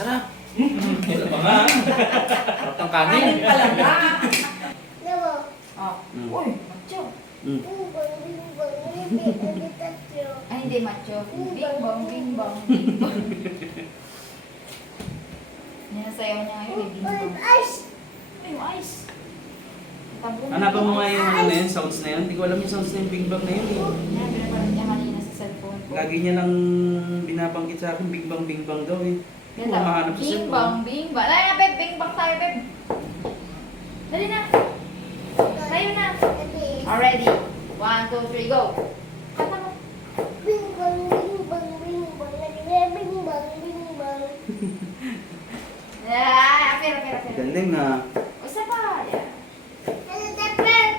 sarap. Wala pa nga. Sarap ng kanin. Kanin pala na. Diba? Oh. Uy, macho. Bingbang, bingbang, hindi tatlo. Ay, hindi macho. Bing-bong, bing-bong, bing-bong. Yan ang sayaw niya ngayon, eh, bing-bong. Ice! Ay, yung ice. Tabon. Hanapan mo nga yung ano na yun, sounds na yun. Hindi ko alam yung sounds na yung Big Bang na yun. Yan, pinapanood niya kanina sa cellphone ko. Lagi niya nang binabanggit sa akin, Big Bang daw eh. Hindi ko Yan daw. mahanap sa Bing-bong, cellphone. bing-bong. Ay, na, Beb. Bing-bong tayo, Beb. Dali na. Tayo na. Already. 1, 2, 3, go. Kata mo. Bingbang, bingbang, bingbang, bingbang, bingbang. Ay, apir. Galing ah. Isa pa. Yan. Ano dapat?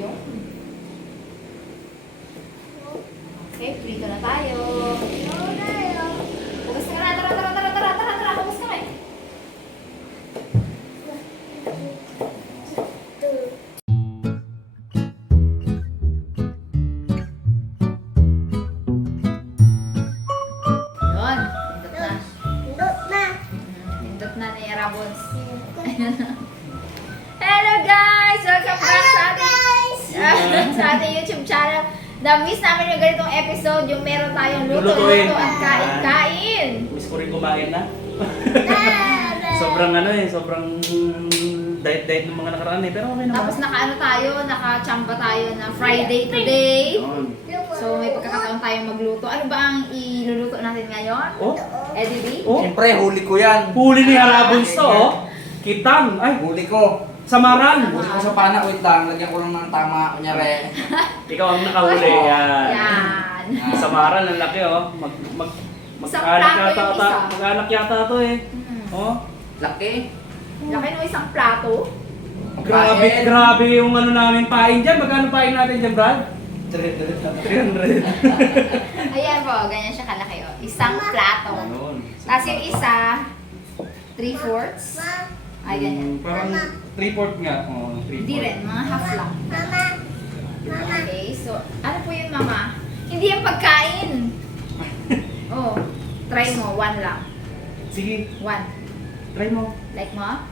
Yung. Okay, prito na tayo. Oo tayo. Hugas ka na. Tara. Hugas ka na. Yun. Pindot na. Dot na. Pindot na ni Rabons. Hello guys! Welcome back sa ating, sa ating YouTube channel. Na-miss namin yung ganitong episode, yung meron tayong Lulutuin. luto at kain-kain. Miss ko rin kumain na. Sobrang ano eh, sobrang diet ng mga nakaraan eh. Pero okay naman. Tapos naka-ano tayo, naka-chamba tayo na Friday today. Yun. So may pagkakataon tayong magluto. Ano ba ang iluluto natin ngayon? Oh? Eddie B? Oh? Siyempre, huli ko yan. Huli ni Harabons to oh. Kitang. Ay, Huli ko. samaran. Huli ko sa pana. Wait lang. Lagyan ko lang ng tama. Kunyari. Ikaw ang nakahuli. Yan. Yan. Samaran, ang laki oh. Isang Mag-anak plato yung yata, isa. mag-anak yata to eh. Mm. Oh. Laki. Laki ng isang plato. Grabe yung ano namin pain dyan. Magkano pain natin dyan, Brad? 300. Ayan po, ganyan siya kalaki. Oh. Isang plato. Ayun. Tapos yung isa, 3/4. Ay, ganyan. Parang 3/4 nga. Oh, 3/4. Hindi rin, mga half lang. Mama. Mama. Okay, so ano po yun, mama? Hindi yung pagkain. Oh, try mo, 1 lang. Sige, 1. try mo. Like mo?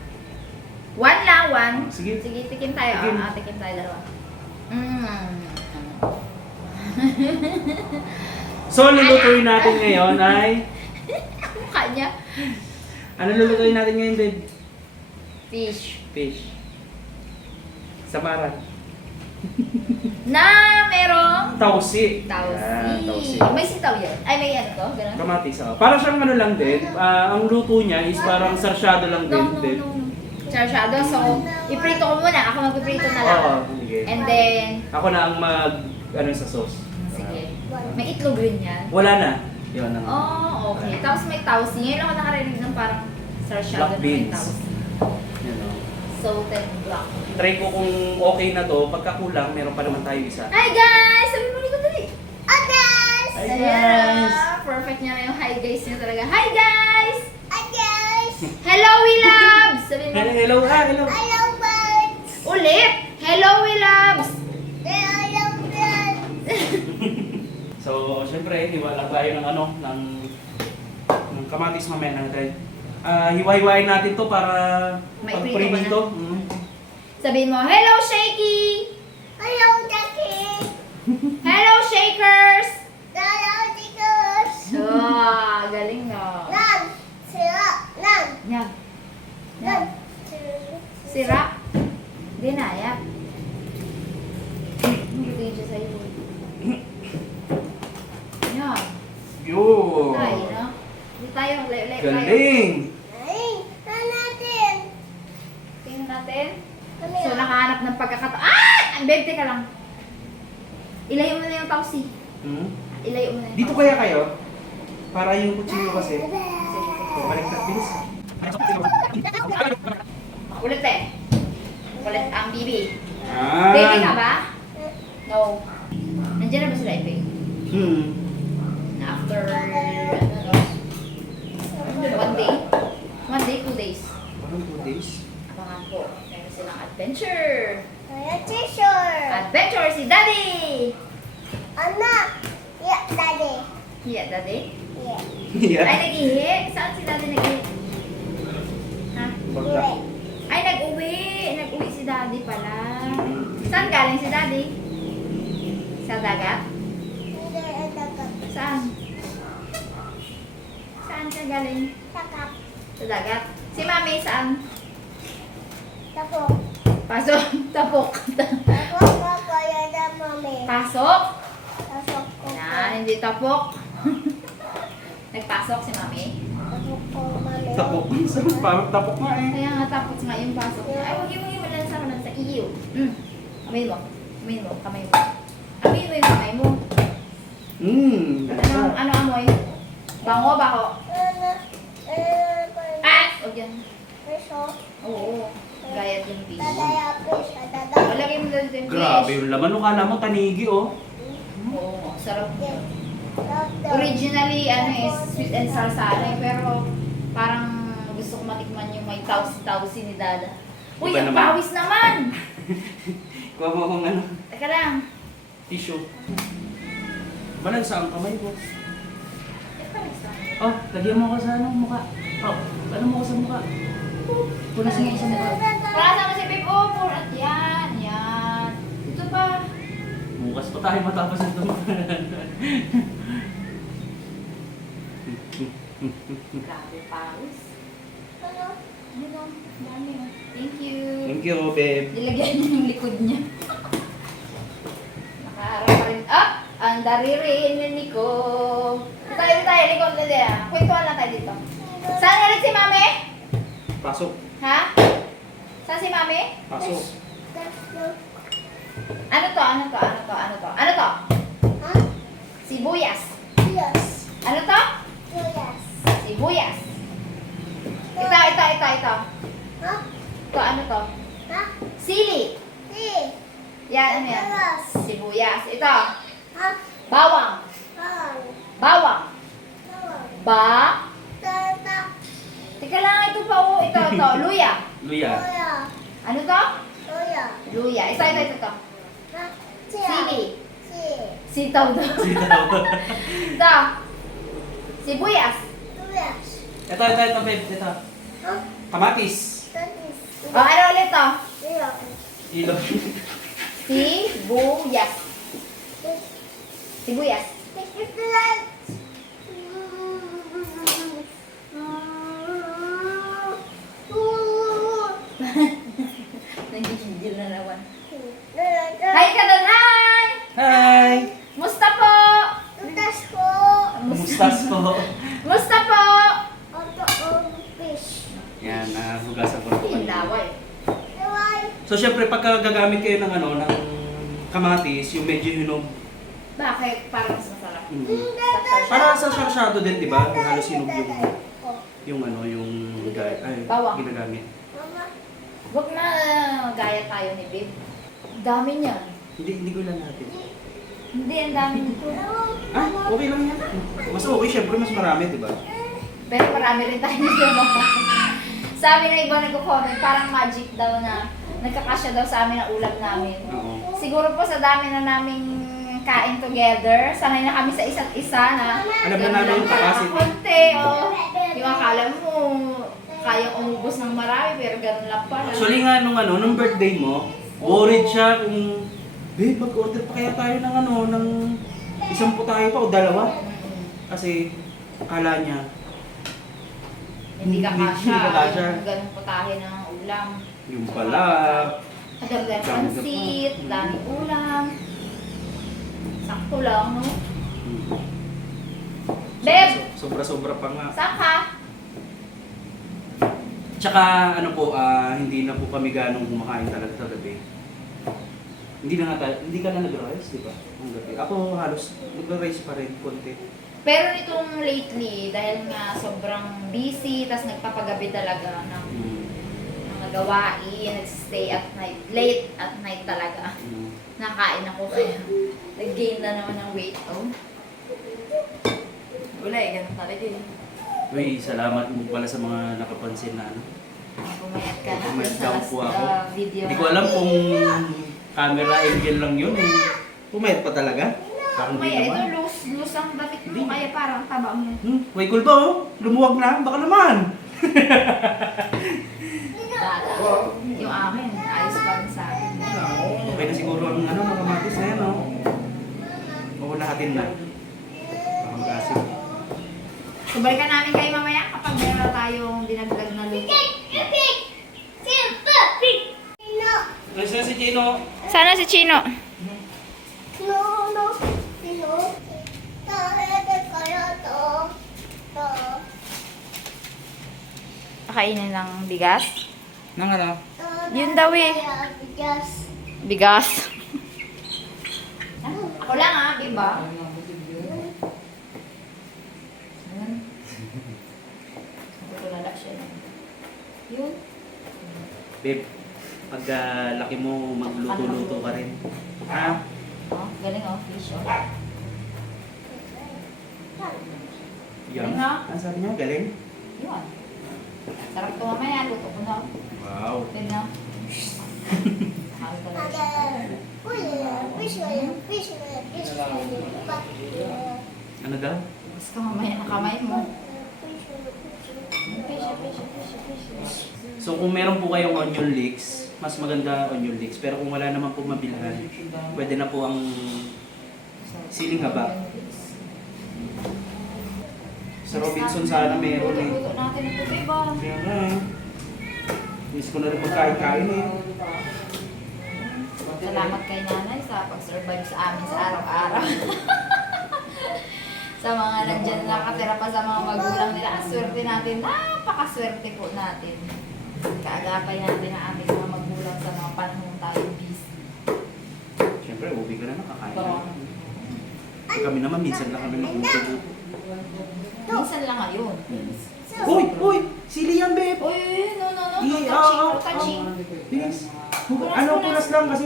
1 lang, 1. Sige. Sige, tikim tayo. Tikim. Tikim tayo dalawa. So, lulutuin natin ngayon ay... Mukha niya. Ano lulutuin natin ngayon, babe? Fish. Fish. Samaran. Na merong Tausi. tausi. Tausi. May sitaw yun. Ay, may ano to? Ganun? Kamatis. Para siyang ano lang din. Ang luto niya is parang sarsyado lang din. din. Sarsyado. So, iprito ko muna. Ako magpiprito na lang. Oo, sige. And then, Ako na ang ano sa sauce. sige. May itlog rin yan. Wala na. Yun ang... Oh, okay. Tapos may tausi. Ngayon ako nakarinig ng parang sarsyado Black na may beans. tausi. Yan, oh. Salted black. Try ko kung okay na to. Pagka kulang, meron pa naman tayo isa. Hi guys! Sabi mo ko dali. Others. Hi Ayan. Perfect niya na yung hi guys niya talaga. Hi guys! Others. Hello, we loves! Sabi mo. Hello. Hello. Hello, birds. Ulit! Hello, we loves! Hello, birds. So, syempre, hiwala tayo ng ano, ng kamatis mamaya natin. Hiwa-hiwain natin to para May pag-prito. Sabihin mo, hello, Shaky! Hello, Jackie. Hello, Shakers! Hello, Tickles. Ah, galing na. Nan. Sira. Nan. Yan. Nan. Yan. Sira. Dinayap. Hindi siya sa'yo. Yan. Yun. Ay, no? Hindi tayo, tayo. Galing! Ay, saan natin? Tingnan natin. Kami So, ah. nakahanap ng pagkakataon. Ah! Ang bebe ka lang. Ilayo mo na yung tausi. Ilayo mo na yung Dito tausi. kaya kayo? Para yung kutsilyo kasi. Baliktad bilis. Ulit eh. Ulit ang bibi. Ah. Baby ka ba? No. Nandiyan na ba sila ito? After, ano, 1 day? 1 day, 2 days. Parang 2 days. Abangan po. Meron silang adventure. Kaya t-shirt. Adventure si Daddy! Anak. Yeah, daddy. Hiya, Daddy? Yeah. Yeah. Ay, nag-ihi? Saan si Daddy nag-ihi? Ha? Bagla. Ay, nag-uwi. Nag-uwi si Daddy pala. Saan galing si Daddy? Sa dagat? Hindi ang dagat. Saan? Saan ka galing? Takap. Sa dagat? Si Mami, saan? Tapos. Pasok. Tapok. Tapos ko kaya na mami. Pasok. Tapos ko. Yan, hindi tapok. Nagpasok si Mami. Tapos ko mami. Tapok. Parang tapok nga eh. Kaya nga tapos nga yung pasok niya. Ay, huwag yung wala sa iyo. Amin mo. Amin mo. Kamay mo. Amin mo yung kamay mo. Ano amoy? Bango, bako. Ah! Huwag yan. Peso. Oo. Gayat yung fish. Dadaya peso. Dadaya. Malagay mo doon yung fish. Grabe yung laman. Ano kala mo tanigi oh. Oo, sarap. Dadaya. Originally, sweet and salsa pero parang gusto ko matikman yung may tausi-tausi ni Dada. Uy, Iba ang naman. pawis naman! Kuha mo akong ano, Teka lang. tissue. Balansa ang kamay ko. Ito, isa. Oh, lagyan mo ko sa ano, mukha. Oh, ano mo ko sa mukha? Punasin mo sa mukha. Wala sama si Pip. Oh, purat. Yan, yan. Ito pa. Bukas pa tayo matapos ito. Grabe, pawis. Ano? Ano? Dami oh. Thank you. Thank you, babe. Nilagyan niya yung likod niya. Nakaharap pa rin. Ah! Ang daririnig ko. Tayo, likod na din. Kwentuhan lang tayo dito. Saan galing si Mami? Pasok. Ha? Saan si Mami? Pasok. Ano to? Ano to? Ano to? Ano to? Ano to? Ha? Sibuyas. Yes. Ano to? Yes. Sibuyas. Ito. Ha? Ito, ano to? Ha? Sili. Si. Yan, ano yan? Sibuyas. Sibuyas. Ito. Ha? Bawang. Ang. Bawang. Ang. Ba? Tata. Teka lang, ito pa oh. Ito. Luya. Luya. Loya. Ano to? Loya. Luya. Ito. Ha? Sili. Si. Sitaw daw. Sitaw. Ito. Sibuyas. Yes. Ito, babe. Ito. Ha? Kamatis. Tatis. O, ano ulit to? Iya. Ilog. Sibuyas. Sibuyas. Ito lang. Nagigigil na naman. Hi. Hi ka doon, hi! Hi! Musta po? Tutas ko. Mustas ko. Musta po? Auto fish. Yan, hugasan ko na po Yung kayo. laway. Iwan. So, syempre, pagka gagamit kayo ng ano, ng kamatis, yung medyo hinog. Bakit? Parang mas masarap. Para sa sarsyado din, di ba? Yung halos hinog yung ano, yung Bawang. ginagamit. Mama. Huwag na gaya tayo ni Babe. Dami niyan. Hindi ko lang natin. Hindi, ang dami nito. Ah, okay lang yan. Mas okay, syempre, mas marami, di ba? Pero marami rin tayo nito. Sabi na iba nagko-comment, parang magic daw na nagkakasya daw sa amin ang ulam namin. Oo. Siguro po sa dami na naming kain together, sanay na kami sa isa't isa na Alam na namin yung capacity. konti, oh. Yung akala mo, kayang umubos ng marami, pero ganun lang pala. Actually nga, nung birthday mo, worried siya kung, babe, mag-order pa kaya tayo ng ano, ng isang putahe pa o dalawa. Kasi, akala niya, Hindi ka Hindi kasya, ka kasya. yung ganun putahe ng ulam. yung pala, Kadagdag pansit, daming ulam. Sakto lang, no? Beb! Sobra-sobra pa nga. Saan ka? Tsaka ano po, hindi na po kami ganong kumakain talaga sa gabi. Hindi ka na nag-rice, di ba? Ang gabi. Ako halos nag-rice pa rin, konti. Pero nitong lately, dahil nga sobrang busy, tas nagpapagabi talaga ng mga gawain, nag-stay at night, late at night talaga. Nakain ako kaya nag-gain na naman ng weight. Oh. Wala eh, ganun talaga eh. Uy, salamat mo pala sa mga nakapansin na ano. Pumayat ka na Pumayat sa daw last po ako. video. Hindi ko alam kung camera angle lang yun eh. Pumayat pa talaga? Parang di Pumayat, ito naman. loose ang damit mo. Hindi. O kaya parang taba mo. Way cool ba oh? Lumuwag na? Baka naman. Dada. Yung akin, ayos pa rin sa akin. Okay na siguro ang ano, mga kamatis na yan, oh. O lahatin na. Baka mag-asin. So, balikan namin kayo mamaya kapag meron na tayong dinagdag na luto. Nasa si Chino. Sana si Chino. Kainin ng bigas. Nang ano? Yun daw eh. Bigas. Ako lang ah, diba? Tulala siya. Yun. Babe, pag laki mo, magluto-luto ka rin. Ha? Oh, galing oh, fish oh. Yan. Ano? Ang sabi niya, galing? Yun. Sarap to mamaya, luto ko na. Wow. Pwede na. Mahal talaga siya. Ano daw? Gusto mamaya na kamay mo. Fish. So kung meron po kayong onion leeks, mas maganda onion leeks. Pero kung wala naman po mabilhan, pwede na po ang siling haba. Sa Robinson sana meron eh. Luto natin ito, diba? Kaya nga eh. Miss ko na rin pagkain-kain eh. Salamat kay nanay sa pag-survive sa amin sa araw-araw. Sa mga nandyan nakatira pa sa mga magulang nila, ang swerte natin, napakaswerte po natin. Kaagapay natin ang aming mga magulang sa mga panahon tayo busy. Siyempre, uwi ka na nakakain na. Kami naman, minsan lang kami magluto. Minsan lang ngayon. Uy! Sili yan, babe! Uy, no, Touching, touching. Bilis. Punas lang kasi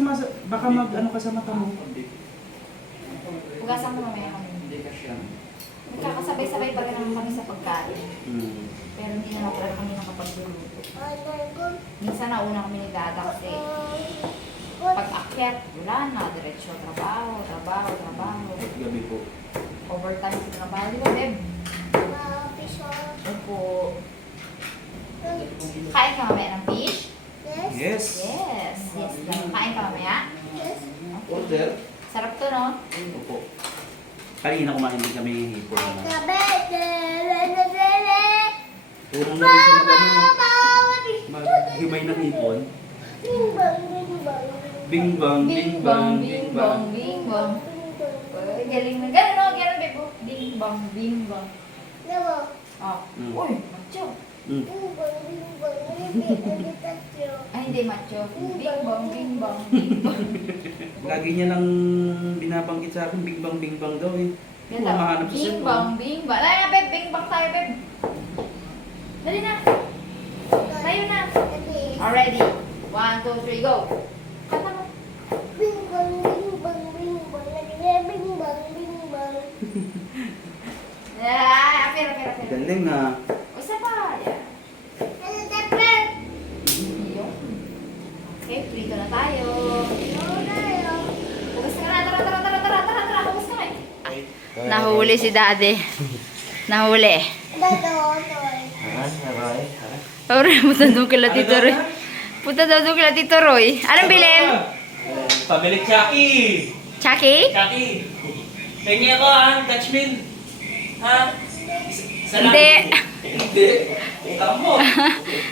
baka mag-ano ka sa mata mo. Hugasan ko mamaya kami. Nagkakasabay-sabay pa rin naman kami sa pagkain. Pero hindi naman pala kami nakapagluluto. Minsan nauna kami ni Dada kasi pag akyat, wala na, diretsyo, trabaho. Gabi po. Overtime sa trabaho, di ba, Beb? Opo. Kain ka mamaya ng fish? Yes. Yes. Kain ka mamaya? Order. Sarap to, no? Opo. Kanina kumain din kami ng hipon. Turong na rin sa maghimay ng hipon. Bing bang, bing bang, bing bang. Uy, galing na. Gano'n, no? Gano'n, Bebo. Bing bang, bing bang. Oh. Uy, macho. Ay, hindi macho. Bing bang, bing bang, bing bang. Lagi niya lang binabanggit sa akin, bing bang daw eh. Yan Kung mahanap sa Bing cellphone. bang, bing bang. Ay, Beb, bing bang tayo, Beb. Dali na. Tayo na. Already. 1, 2, 3, go. Kata mo. Ay, apir. Galing ah. Isa pa. Yan. Yun. Okay, prito na tayo. Hugas ka na. Tara. Hugas ka na. Nahuli si Daddy. Nahuli. Punta doon kila Tito Roy. Punta doon kila Tito Roy. Anong bilhin? Pabili Chucky! Chucky? Chucky! Pengi ako ha, Dutch Mill. Ha? Hindi. Hindi. Tamo.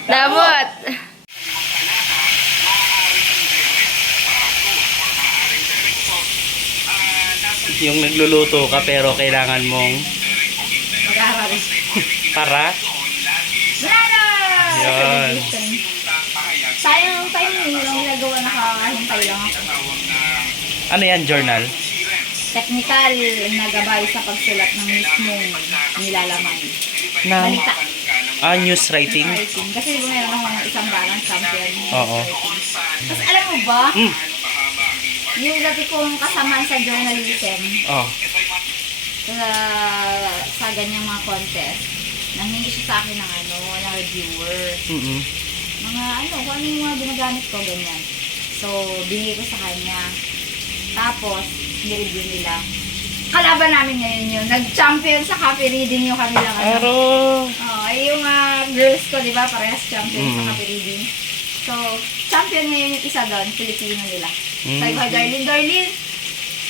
Damot. Yung nagluluto ka pero kailangan mong Mag-aaral. para. Wala na! Yan. Sayang lang ginagawa nakahintay lang ako. Ano yan, journal? Technical na gabay sa pagsulat ng mismong nilalaman. Na? Balita. News writing? Writing. Kasi di ba meron akong isang balance champion. Oo. Tapos alam mo ba, Mm. yung dati kong kasama sa journalism, Oh. sa ganyang mga contest, nanghingi siya sa akin ng ng reviewer. Mm-mm. Mga kung ano yung mga ginagamit ko, ganyan. So, binigay ko sa kanya. Tapos, nireview nila. kalaban namin ngayon yun. Nag-champion sa coffee reading yung kanilang ano. Aro. Oh, ay yung girls ko, di ba? Parehas champion sa Mm. coffee reading. So, champion ngayon yung isa doon, Filipino nila. Mm. Sabi ko, Darlene,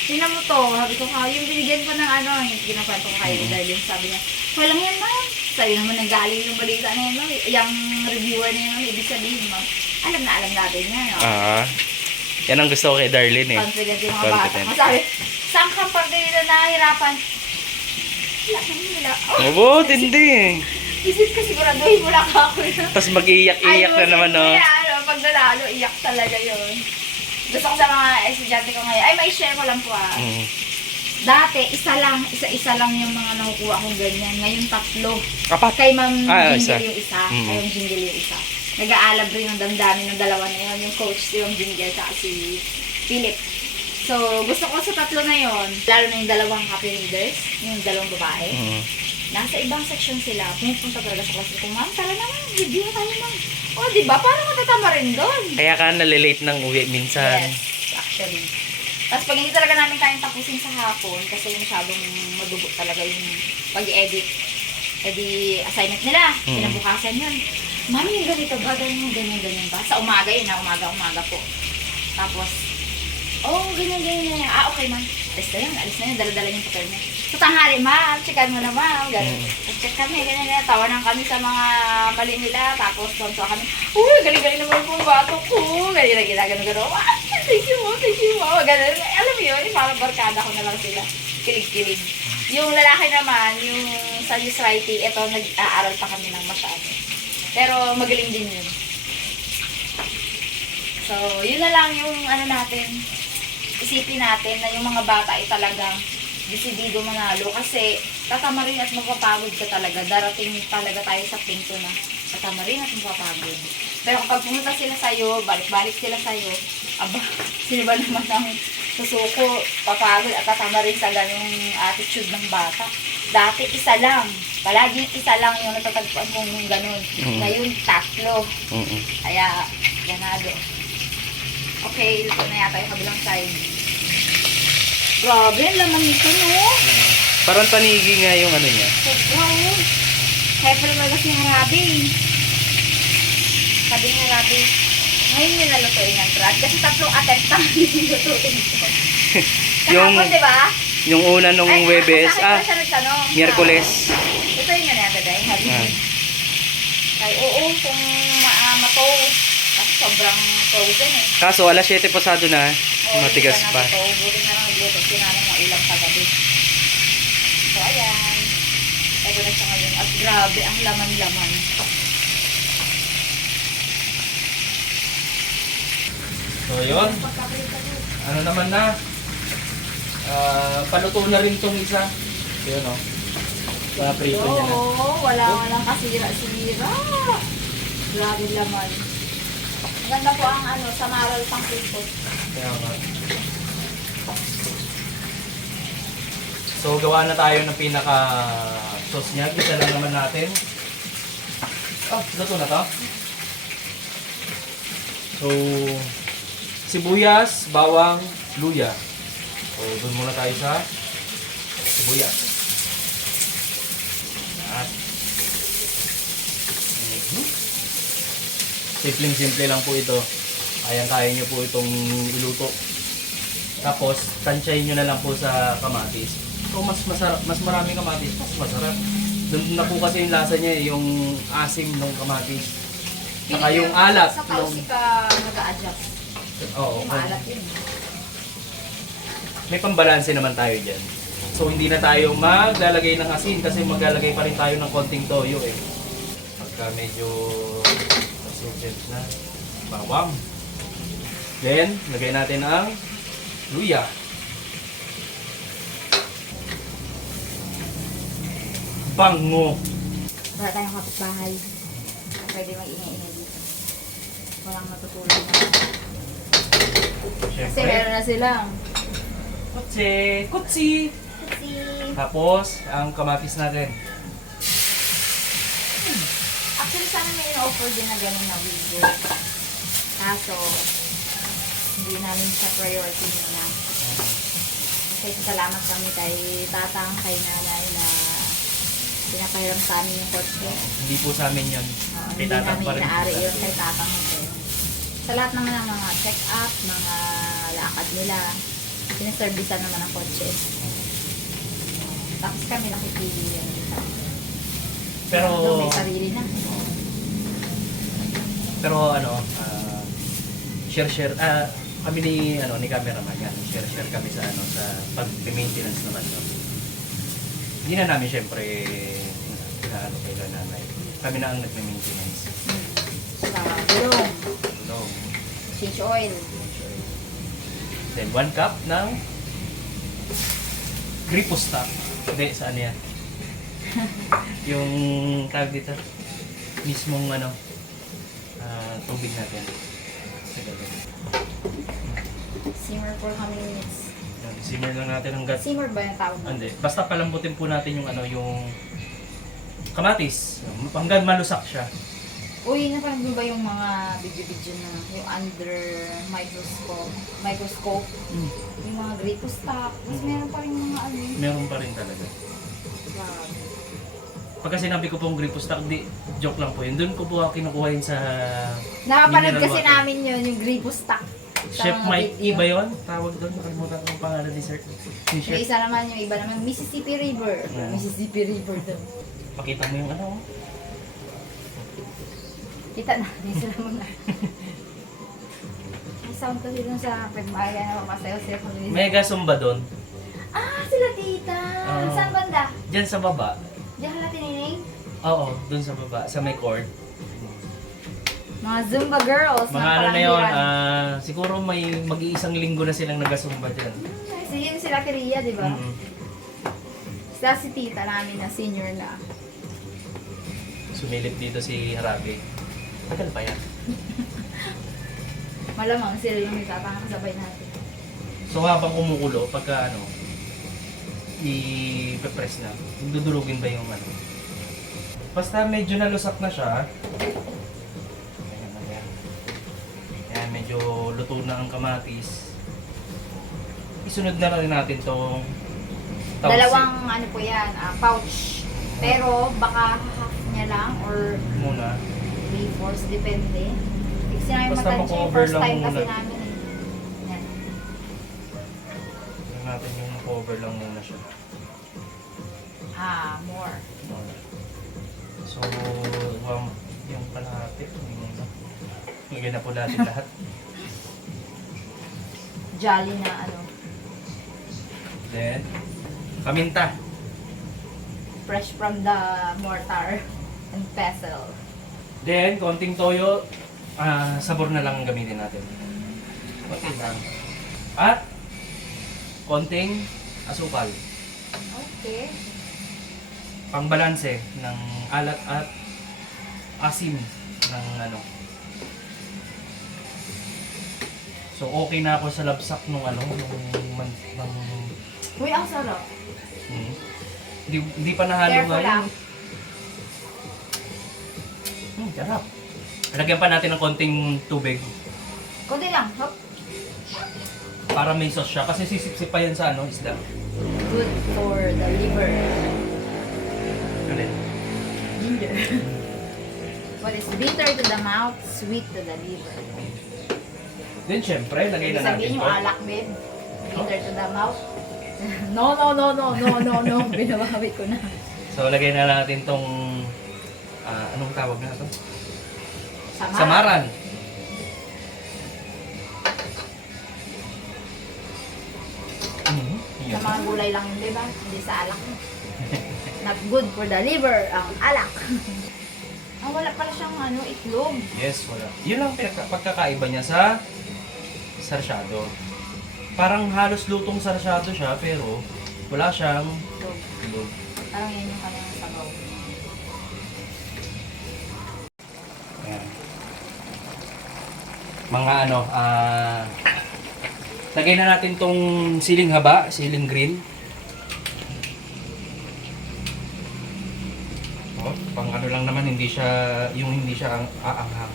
tingnan mo to. Sabi ko, yung binigyan ko ng ano, yung ginakwento ko kayo ni Darlene. Sabi niya, walang yan, ma'am. Sabi naman, nanggaling yung balita na yun, ma'am. Yung reviewer na yun, ma'am, ibig sabihin, ma'am. Alam natin yan, no? Yan ang gusto ko kay Darlene eh. Confident yung mga bata. Confident. Masabi, saan kang parte nila nahihirapan? Wala kang nila. Obo, tindi eh. Isip ko siguraduhin mo lang ako yun. Tapos mag-iiyak-iyak na naman, no? Ano, pag nalalo, iyak talaga yun. Gusto ko sa mga estudyante ko ngayon. Ay, may share ko lang po Mm. Dati, isa lang yung mga nakukuha kong ganyan. Ngayon, 3. Apat. Kay Ma'am Isa. Jingle yung isa. Mm. Kay Ma'am Jingle yung isa. Nag-aalab rin yung damdamin ng dalawa na yun. Yung coach si Ma'am Jingle at si Philip. So, gusto ko sa 3 na yun. Lalo na yung dalawang copy readers. Yung dalawang babae. Mm. Nasa ibang section sila. Pumupunta talaga sa klase ko. Ma'am, tala naman. Review tayo, ma'am. O, diba? Parang matatama rin doon. Kaya ka nalilate ng uwi minsan. Yes, actually. Tapos pag hindi talaga namin kayang tapusin sa hapon, kasi masyadong madugo talaga yung pag-edit, assignment nila, kinabukasan yun. Mami, yung ganito ba? Ganyan ba? Sa umaga yun, umaga po. Tapos, ganyan. Okay, ma'am. Alis na yun, dala-dala yung papel niya. Sa tanghali, ma'am, checkan mo na, ma'am. Ganun. Check kami, ganyan. Tawanan kami sa mga mali nila. Tapos, tonto kami. Uy, galing-galing naman po bato ko. Ganyan na ginagano. Thank you, ma'am. Ganun. Alam mo yun, parang barkada ko na lang sila. Kilig-kilig. Yung lalaki naman, yung sa Yusraiti, ito, nag-aaral pa kami ng masyado. Pero, magaling din yun. So, yun na lang yung ano natin. Isipin natin na yung mga bata ay talagang desidido manalo kasi tatama rin at magpapagod ka talaga. Darating talaga tayo sa pinto na tatama rin at magpapagod. Pero kapag pumunta sila sa'yo, balik-balik sila sa'yo, sino ba naman ang susuko, papagod at tatama rin sa ganyung attitude ng bata. Dati isa lang. Palagi isa lang yung natatagpuan kong yung ganun. Ngayon, 3. Kaya, ganado. Okay, luto na yata yung kabilang side. Grabe, ang laman nito, no? Parang panigi nga yung ano niya. Wow. Kaya pala mga si Harabi. Sabi ni Harabi, ngayon nyo nalutuin ang trad. Kasi 3 attempt lang nilutuin ko. Kahapon, di ba? Yung una nung Webes, Miyerkules. Ito yung nangyari dahil. Ay, oo, kung mato. Kasi sobrang frozen eh. Kaso, alas 7 pasado na. Matigas pa. Buti na lang nagluto. Sinanong ng ulam kagabi. So, ayan. Tago na siya ngayon. At grabe, ang laman-laman. So, yun. Ano naman na? Paluto na rin tong isa. Yun, no? Prito niya na. Oo, walang kasira-sira. Grabe laman. Ganda po ang samaral pang prito. Kaya nga. So, gawa na tayo ng pinaka-sauce niya. Gisa lang naman natin. Luto na to. So, sibuyas, bawang, luya. So, doon muna tayo sa sibuyas. Yan. Simpleng-simple lang po ito. Ayan, kaya nyo po itong iluto. Tapos, tansyahin nyo na lang po sa kamatis. So, mas maraming kamatis, mas masarap. Doon na po kasi yung lasa niya, yung asim ng kamatis. Saka yung alat. Sa kausi ka mag-a-adjust. Oo. Maalat yun. May pambalanse naman tayo dyan. So, hindi na tayo maglalagay ng asin kasi maglalagay pa rin tayo ng konting toyo eh. Pagka medyo sulit na bawang. Then, lagay natin ang luya. Bango. Wala tayong kapitbahay. Pwede mag-ingay-ingay dito. Walang matutulog na. Kasi Siyempre. meron na silang Kutsi. Tapos, ang kamatis natin. Actually, sana may in-offer din na gano'n na video. Kaso, hindi namin siya priority muna. salamat kami kay tatang, kay nanay na pinapahiram sa amin yung kotse. Hindi po sa amin yun. Hindi namin inaari yun kay tatang. Sa lahat naman ng mga check-up, mga lakad nila, sinaservisan naman ang kotse. Tapos kami nakipili yan. Pero, May sarili na. pero ano, share, kami ni cameraman yan, share kami sa sa pag-maintenance naman. No? Hindi na namin syempre kay nanay. Kami na ang nag-maintenance. Sa gulong, No. change oil. Then 1 cup ng Gripo stock. Hindi, saan yan? Yung tawag dito, mismong tubig natin. Sige, Simmer for how many minutes? simmer lang natin hanggat Simmer ba yung tawag mo? hindi. Basta palambutin po natin yung kamatis hanggang malusak siya. Uy, napanood mo ba yung mga video na yung under microscope, yung mga gripo stock, tapos meron pa rin mga ano. Meron pa rin talaga. Wow. Pagka sinabi ko pong gripo stock, di joke lang po yun. Doon ko po kinukuha yun sa Nakapanood mineral kasi water. namin yun, yung gripo stock. Sa Chef mga Mike video. Iba yun? Tawag doon, nakalimutan ko yung pangalan ni Sir. Ni Yung Chef. isa naman, yung iba naman, Mississippi River. Mississippi River daw. Pakita mo yung Kita natin sila muna. May sound kasi dun sa pagmaya na mapasayo-sayo ko rin. Mega Zumba doon. Ah, sila tita! Oo. Saan banda? Diyan sa baba. Diyan ka tinining? Oo, doon sa baba, sa may court. Mga Zumba girls Mga ng ano na yun, Palanggiran. siguro may mag-iisang linggo na silang nagasumba dyan. Sige sila Kiria, di ba? Mm-hmm. Sila si tita namin na senior na. Sumilip dito si Harabi. Tagal pa yan. Malamang sila yung itatanga kasabay natin. So habang kumukulo, pagka i-press na, dudurugin ba yung Basta medyo nalusak na siya. Ayan, medyo luto na ang kamatis. Isunod na rin natin tong tausi. Dalawang ano po yan, pouch. Pero baka half niya lang or Muna. 3/4, depende. Kasi namin Basta matansya mako-over first lang time kasi muna. namin eh. Yan. Tignan natin yung cover lang muna siya. More. So, yung kalahati. Lagyan na po natin lahat. Jolly na ano. Then, paminta. Fresh from the mortar and pestle. Then, konting toyo. Sabor na lang ang gamitin natin. Konting lang. At, konting asukal. Okay. Pangbalanse ng alat at asim ng So, okay na ako sa labsak nung Uy, ang sarap. Hindi pa nahalo Careful nga lang. yun. Sarap. Lagyan pa natin ng konting tubig Kunti lang. Hop. para may sauce siya. Kasi sisip-sip pa yan sa isda. Good for the liver. Ulit. Ginger. What is bitter to the mouth, sweet to the liver. Then, syempre, lagay na natin Sabihin to. yung alak, babe. Bitter to the mouth. No. Binabawi ko na. So, lagay na natin tong anong tawag na ito? Sama. Samaran. Sa mga gulay lang yun, di ba? Hindi sa alak. Not good for the liver, ang alak. Wala pala siyang itlog. Yes, wala. Yun lang pagkakaiba niya sa sarsyado. Parang halos lutong sarsyado siya, pero wala siyang Itlog. itlog. Parang yan yung kanyang sabaw. Ayan. Mga lagay na natin tong siling haba, siling green. Oh, pang lang naman, hindi siya aanghang.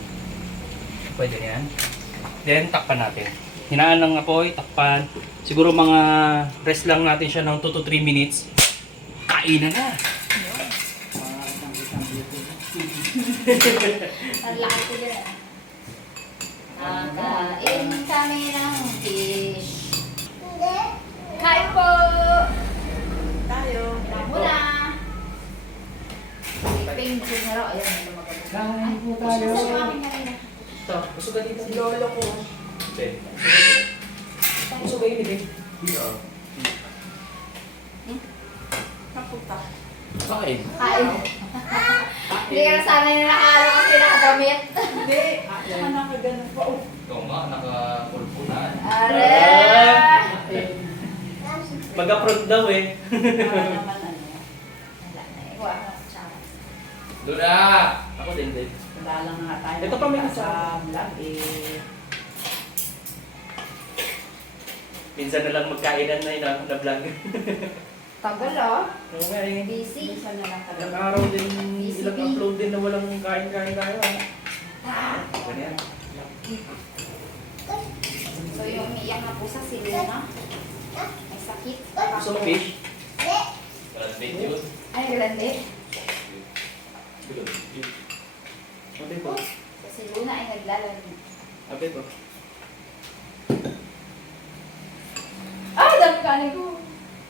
Pwede na yan. Then, takpan natin. Hinaan ng apoy, takpan. Siguro mga rest lang natin siya ng 2 to 3 minutes. Kainan na! Ang laki ko dyan. Kakain kami ng fish. Hindi. Kain po! Tayo. Muna! Ping sinaro. Ayan, may lumagabog. Kain po Saan tayo. yung aking kanina? Ito, gusto ka dito? Si lolo ko. Okay. Gusto ka yun, Napunta. Okay. Kain. Hindi ka na sana yung nakalo kasi nakadamit. Hindi. Saka nakaganan pa. Oh. Ikaw nga, naka-pulpunan. Are! Mag-approve daw eh. Para naman ano. Wala na. Ikaw ako sa tsaka. Luna! Ako din, din. Wala lang nga tayo. Ito pa, may nakita isa. sa vlog eh. Minsan na lang magkainan na yun na vlog. Tagal ah. Oo nga eh. Busy. Minsan na lang Ilang talaga. araw din, Busy ilang bee. upload din na walang kain-kain tayo. Ah. Ganyan. So yung umiiyak na pusa si Luna. May sakit. Gusto mo fish? Hindi. Wala fish yun. Ay, grande. Ape po. So si Luna ay naglalaro. Ape po. Ay, dami kanin ko.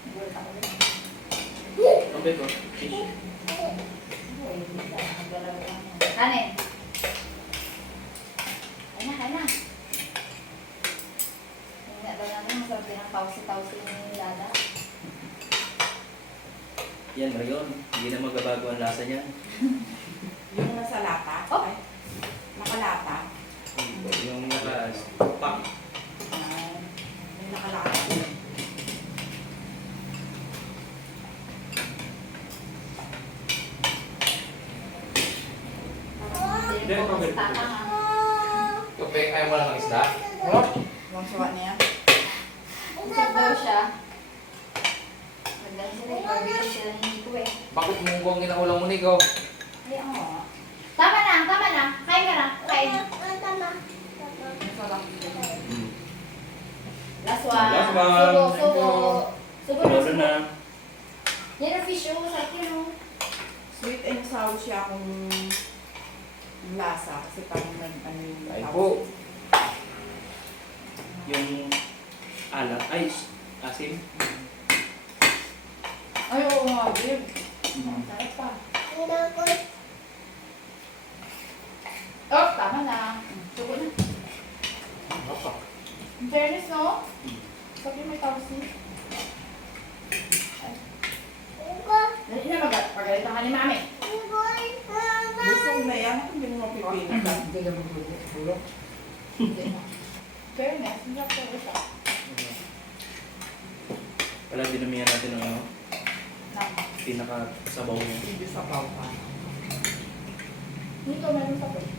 Nagulat ako dun. Ape po. Fish. Uy, hindi ka. Naglalaro lang yan. Kanin. Kain na, kain na. Hindi na daw namin masarap din ang tausi-tausi ni Lada. Yan, Marion. Hindi na magbabago ang lasa niyan. Yung nasa lata. Oh. Ay, nakalata. Yung naka-pack. Yung nakalata. Hindi ko kasi tatang ah. Kape, ayaw mo lang ng isda? Yung suwa niya. Busog daw siya. Magdala sila, i-barbecue sila ni Nico eh. Bakit munggong ginaulang mo, Nico? Ay, oo. Tama na, tama na. Kain ka na, kain. Tama. Sarap. Last one. Last one. Subo, subo. Subo na, Lalo subo. na. Yan ang fish oh, sa akin oh. Sweet and sour siya kung lasa. Kasi parang ano yung Ay tawag. po. Yung alat. Ay, asin. Ay, oo nga, babe. Sarap pa. Hindi ko. Oh, tama na. Subo na. Apa? In fairness no? Sabi may tausi. Hindi. Dali na pagalitan ka ni Mami. Busog na yan. Ako hindi mo mapipinat. Fairness, hindi ako isa. Wala dinamihan natin ng ano, Nam. pinaka-sabaw niya. Hindi sa bawah. Dito meron sa pwede.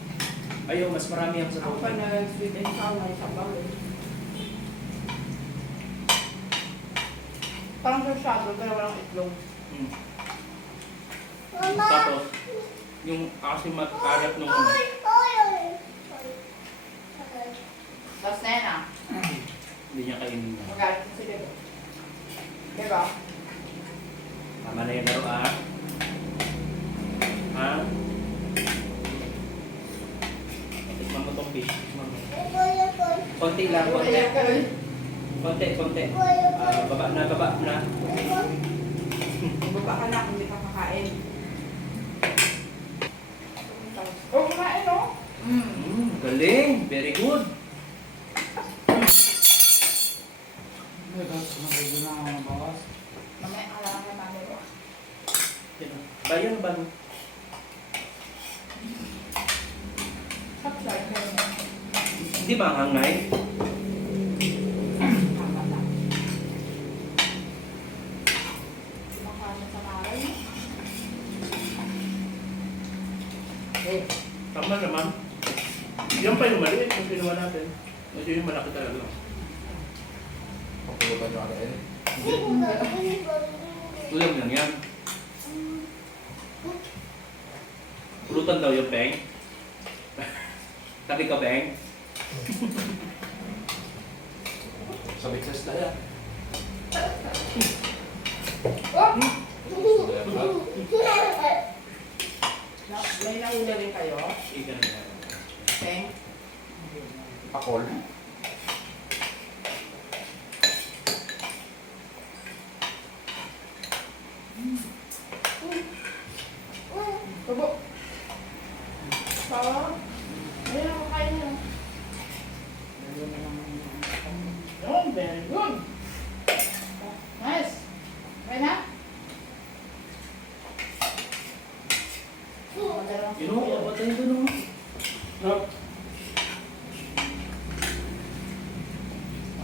Ayaw, mas marami ang sabaw. Ako pa na sweet and sour sa bawah. Parang masyado, pero walang itlog. Hmm. Mama. Tapos, yung asim at alat nung ano, Oy, oy, oy. Tapos na yan ah. hindi niya kainin na. Magalit si Bebo. Diba? Tama na yung laruan. Ha? Tikman mo tong fish. Tikman mo. Oy, oy, Konti lang, konti. Konti, konti. oy. Baba na, baba na. Baba ka na kung hindi ka kakain. Oh, kumain no? Galing! Very good! Mamaya alam na Mami mo. Bayan ba? Kapsay, meron na. Hindi ba ang hangay? Tama lang. Makain sa maray. Tama naman. Yan pa yung maliit yung kinuha natin. Ito yung malaki talaga. Papulutan nyo agad eh. Ulam lang yan. Pulutan daw yung peng. Tabi ka, peng. Sabit sa isla yan. May nahuli rin kayo? Chicken na yan. Okay. Pakol. Tubo. Sawa. Ayun ako kain nyo. Yun, very good. Nice. Okay na? You know, what tayo doon, no? Rob.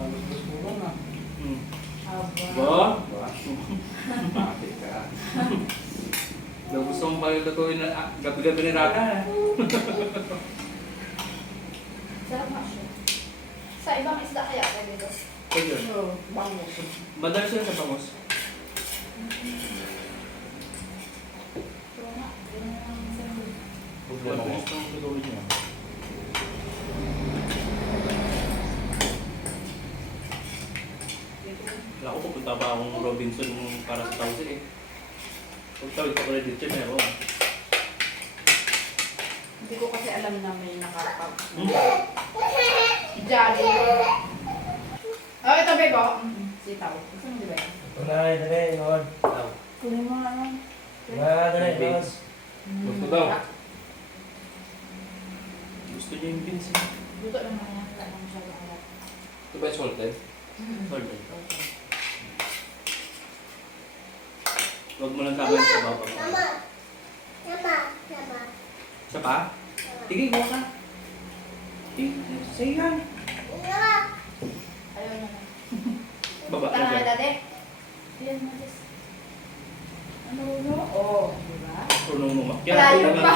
Gusto mo na. Ba? Bakit ka? Daw gusto mong pala lutuin na gabi-gabi ni Raka. Sarap nga siya. Sa ibang isda kaya pwede doon. Pwede. So, bangus. Madalas yun sa bangos. Pero nga, yun ang sarap. Problema mo. Madalas itong lutuin niya. Wala ko, pupunta pa akong Robinson para sa Tawsi eh. Pag tawid ko credit siya, meron. Hindi ko kasi alam na may nakapag. Jolly. Oh, ito, Bebo. Sitaw. Gusto mo di ba yan? Dali, dali, Lord. Kunin mo nga lang. Dali, Lord. Gusto daw. Gusto niya yung beans eh. Luto naman yan. Wala naman siya lahat. Ito ba yung salted? Hold on. Huwag mo lang sabi sa baba. Mama. Mama. Mama. Isa pa? Sige, gawa ka. Sige yan. Mama. Ayaw na. Baba Tara na na, siya. dati. Yan mo, Diyos. Ano mo? Oh, di ba? Tunong umakyat. Malayo pa.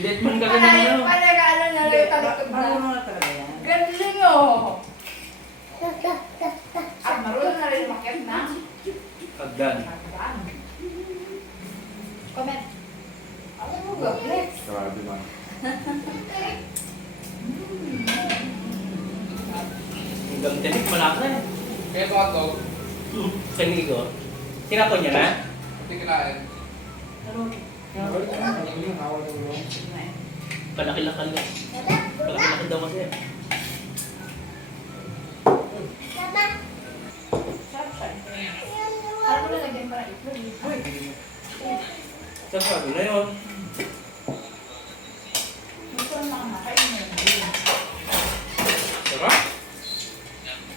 Let man ka Malayo ganun. pa. Nag-ano na rin talikod na. Marunong na talaga yan. Galing oh. At marunong na rin umakyat na. Agdan. Comment. Ano mo gablet? Grabe man. Hanggang tinik, malaki. Kaya ito hotdog, Sa ligo. Tinapon niya na? hindi kinain. Palaki-lakal lang. Palaki-lakal daw kasi. Mama. Sarap siya. Alam mo na lagyan para itlog. Sa sabi na yun. Gusto na makakain mo. Sarap.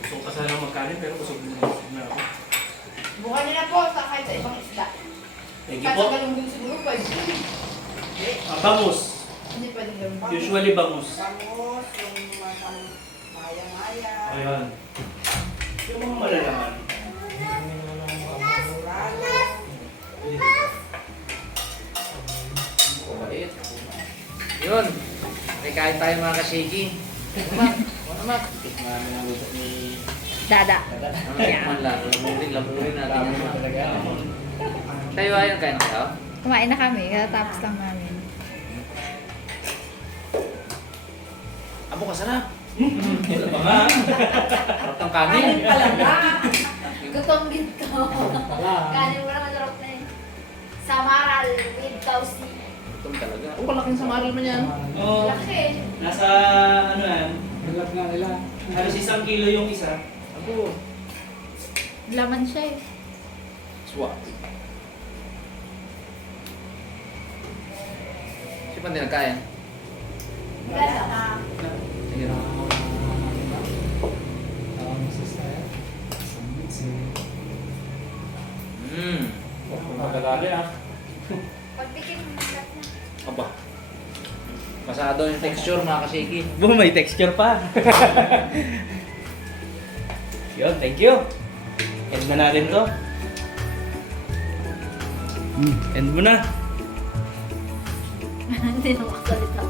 Gusto ko sana magkanin pero busog na ako. Bukan nila po sa kahit sa ibang isda. Thank you Kahit po. sa galunggong siguro pwede. Bangus. Hindi pwedeng gawin ba? Usually bangus. Bangus, yung mga maya-maya. Ayan. Yung mga malalaman. Murado. Mabait. Yun. May kain tayo mga ka-shaky. Naman. Naman. Namin ang luto ni Dada. Naman lang. Lamunin natin. Dami na talaga. Kayo ayun kain na kayo? Kumain na kami. Katapos lang namin. Abo ka sarap. Wala pa nga. Sarap ng kanin. Kanin talaga. Gutom dito. Kanin mo na masarap na yun. Samaral with tausi. Ito talaga. Oh, kalaking samaral mo yan. Oo. Laki. Nasa ano yan? Hilap nga nila. Halos 1 kilo yung isa. Abo. Laman siya eh. Swak. Si Pandi nagkain? Ganda. Sige na. Magdadali ah. Pagbikin mo ng lahat na. Aba. Masado yung texture mga ka-shaky. Boom, may texture pa. Yun, thank you. End na natin to. End mo na. Hindi na makasalita.